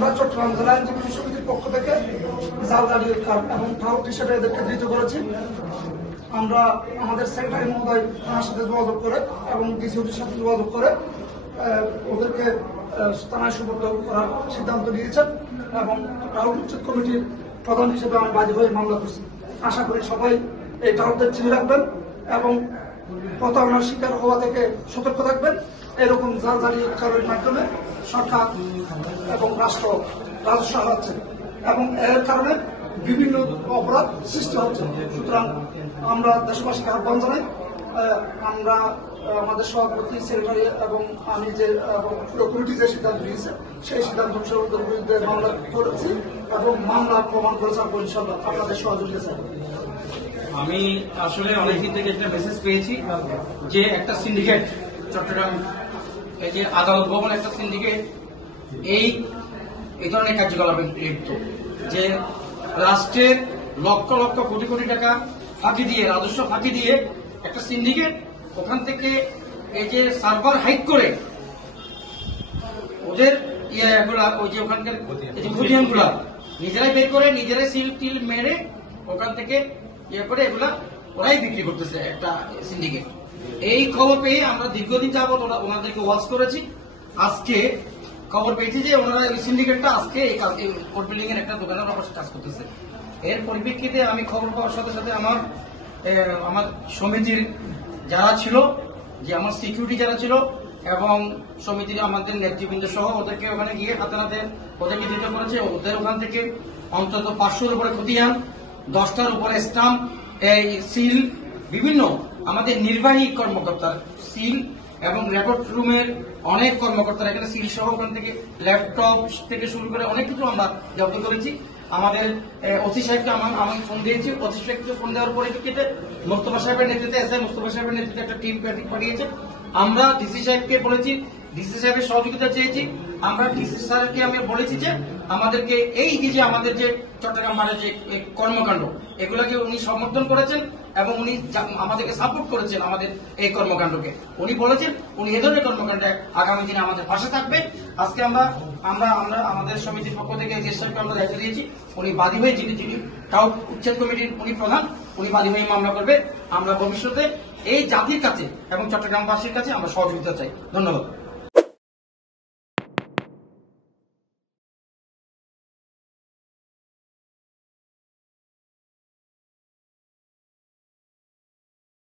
আমরা চট্টগ্রাম জেলা আইনজীবী সমিতির পক্ষ থেকে জালদারি এবং টাউট হিসেবে এদেরকে ধৃত করেছি। আমরা আমাদের সেক্রেটারি মহোদয় থানার সাথে যোগাযোগ করে এবং ডিসিওটির সাথে যোগাযোগ করে ওদেরকে থানায় সুপর্দ করার সিদ্ধান্ত নিয়েছেন এবং টাউট উচ্ছেদ কমিটির প্রধান হিসেবে আমি বাদী হয়ে মামলা করছি। আশা করি সবাই এই টাউটদের চিনে রাখবেন এবং প্রতারণার শিকার হওয়া থেকে সতর্ক থাকবেন। এরকম জালদারি কারণের মাধ্যমে সরকার এবং রাষ্ট্র রাজস্ব হারাচ্ছে এবং এর কারণে বিভিন্ন অপরাধ সৃষ্টি হচ্ছে। সুতরাং আমরা দেশবাসীকে আহ্বান জানাই, আমরা আমাদের সভাপতি সেক্রেটারি এবং আমি যে পুরো কমিটি যে সিদ্ধান্ত নিয়েছে সেই সিদ্ধান্ত ওদের বিরুদ্ধে মামলা করেছি এবং মামলা প্রমাণ করে ছাড়বো ইনশাল্লাহ আপনাদের সহযোগিতা চাই। আমি আসলে অনেকদিন থেকে একটা মেসেজ পেয়েছি যে একটা সিন্ডিকেট চট্টগ্রাম এই যে আদালত ভবন একটা সিন্ডিকেট এই ধরনের কার্যকলাপে লিপ্ত, যে রাষ্ট্রের লক্ষ লক্ষ কোটি কোটি টাকা ফাঁকি দিয়ে রাজস্ব ফাঁকি দিয়ে একটা সিন্ডিকেট ওখান থেকে এই যে সার্ভার হাইক করে ওদের ইয়েগুলা ওই যে ওখানকার খতিয়ান গুলা নিজেরাই বের করে নিজেরাই সিল টিল মেরে ওখান থেকে ইয়ে করে এগুলা ওরাই বিক্রি করতেছে একটা সিন্ডিকেট। এই খবর পেয়ে আমরা দীর্ঘদিন যাবত ওনাদেরকে ওয়াচ করেছি। আজকে খবর পেয়েছি যে ওনারা এই সিন্ডিকেটটা আজকে কোর্ট বিল্ডিং এর একটা দোকানের অবশ্যই কাজ করতেছে। এর পরিপ্রেক্ষিতে আমি খবর পাওয়ার সাথে সাথে আমার সমিতির যারা ছিল, যে আমার সিকিউরিটি যারা ছিল এবং সমিতির আমাদের নেতৃবৃন্দ সহ ওদেরকে ওখানে গিয়ে হাতে নাতে ওদেরকে ধৃত করেছে। ওদের ওখান থেকে অন্তত 500-র উপরে খতিয়ান, 10টার উপরে স্টাম্প, এই সিল, বিভিন্ন আমাদের নির্বাহী কর্মকর্তার সিল এবং রেকর্ড রুমের অনেক কর্মকর্তারা এখানে সিল সহ ওখান থেকে ল্যাপটপ থেকে শুরু করে অনেক কিছু আমরা জব্দ করেছি। আমাদের ওসি সাহেবকে আমি ফোন দিয়েছি, ওসি সাহেবকে ফোন দেওয়ার পরিপ্রেক্ষিতে মোস্তফা সাহেবের নেতৃত্বে এসআই মোস্তফা সাহেবের নেতৃত্বে একটা টিম পাঠিয়েছে। আমরা ডিসি সাহেবকে বলেছি, ডিসি সাহেবের সহযোগিতা চেয়েছি। আমরা ডিসি স্যারকে আমি বলেছি যে আমাদেরকে এই যে আমাদের যে চট্টগ্রাম বারে যে কর্মকাণ্ড এগুলোকে উনি সমর্থন করেছেন এবং উনি আমাদেরকে সাপোর্ট করেছেন আমাদের এই কর্মকাণ্ডকে। উনি বলেছেন উনি এ ধরনের কর্মকাণ্ডে আগামী দিনে আমাদের পাশে থাকবে। আজকে আমরা আমাদের সমিতির পক্ষ থেকে যে সাহেবকে আমরা দায়িত্ব দিয়েছি, উনি বাদী হয়ে যিনি টাউট উচ্ছেদ কমিটির উনি প্রধান, উনি বাদী হয়ে মামলা করবে। আমরা ভবিষ্যতে এই জাতির কাছে এবং চট্টগ্রামবাসীর কাছে আমরা সহযোগিতা চাই। ধন্যবাদ।